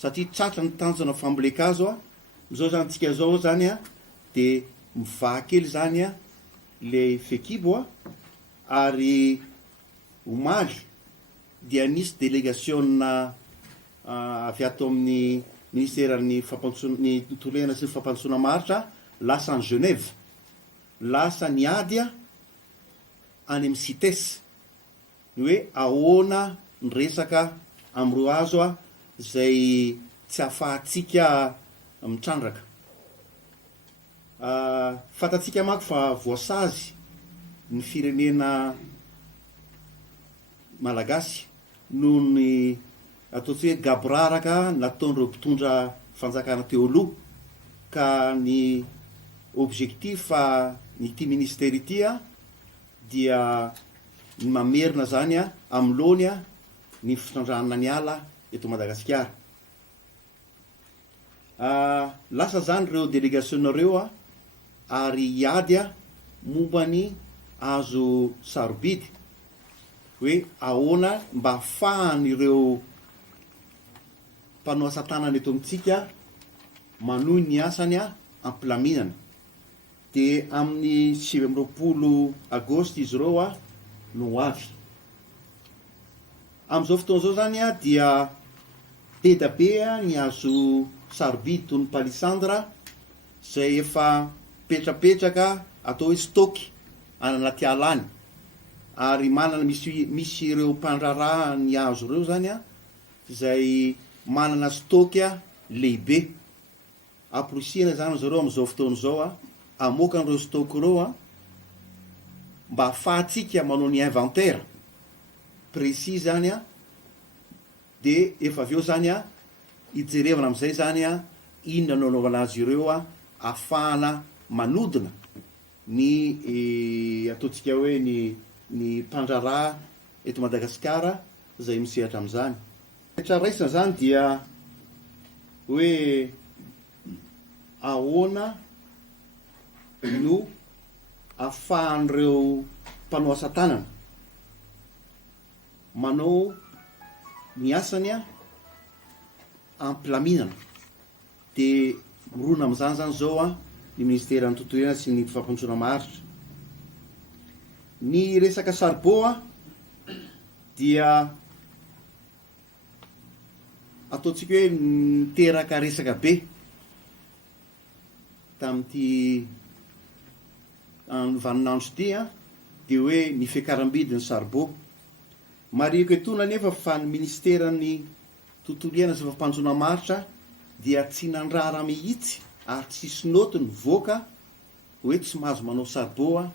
satria tratra ny tanjona fambolekazo a zao zany tsika zao zany a de mivahakely zany a le fekibo a ary omaly dia nisy délégationna avy ato amin'ny ministèran'ny ny tolena sy ny fampandrosoana maritra lasa ny Genève, lasa ny ady a any amin'ny CITES ny hoe ahoana ny resaka am'ro azo a zay tsy ahafahantsika mitrandraka. Fatatsika mako fa voasazy ny firenena malagasy noho ny ataotsika hoe gaboraraka nataon'ireo mpitondra fanjakana teo aloha, ka ny objectif nyity ministère ity a dia ny mamerina zany a am'lohany a ny fitrandrana ny ala eto Madagasikara. Lasa zany reo délégationnareo a ary hiady a momba ny azo sarobidy hoe ahoana mba ahafahan'ireo mpanao asa tanana eto amintsika manohy ny asany a ampilaminana. De amin'ny 27 Aogositra izy ireo a no avy. Am'izao fotoana zao zany a dia be da be ny azo sarobidy toy ny palissandre zay efa petrapetraka atao hoe stock any anaty ala any, ary manana misy ireo mpandraraha ny azo ireo zany a zay manana stock a lehibe. Aporisiana zany zareo am'izao fotoana zao a amoaka an'ireo stock ireo a mba ahafahantsika manao ny inventaire précis zany a, de efa aveo zany a hijerevana am'izay zany a inona no anaovana azy ireo a ahafahana manodina ny ataontsika hoe ny mpandraraha eto Madagasikara zay misehatra am'izany. Tratraisana zany dia hoe ahoana no ahafahan'ireo mpanao asa tanana manao ny asany a ampilaminana. De mirona am'izany zany zao a ny ministèran'ny tontolo sy ny fampandrosoana maritra. Ny resaka saribô a dia ataontsika hoe miteraka resaka be tamin'ity vaninandro ty a, de hoe ny fiakaram-bidy ny saribô. Mariko etona nefa fa ny ministèran'ny tontolo iainana sy fampandrosoana maritra dia tsy nandrara mihitsy ary tsisy notiny voaka hoe tsy mahazo manao saribô a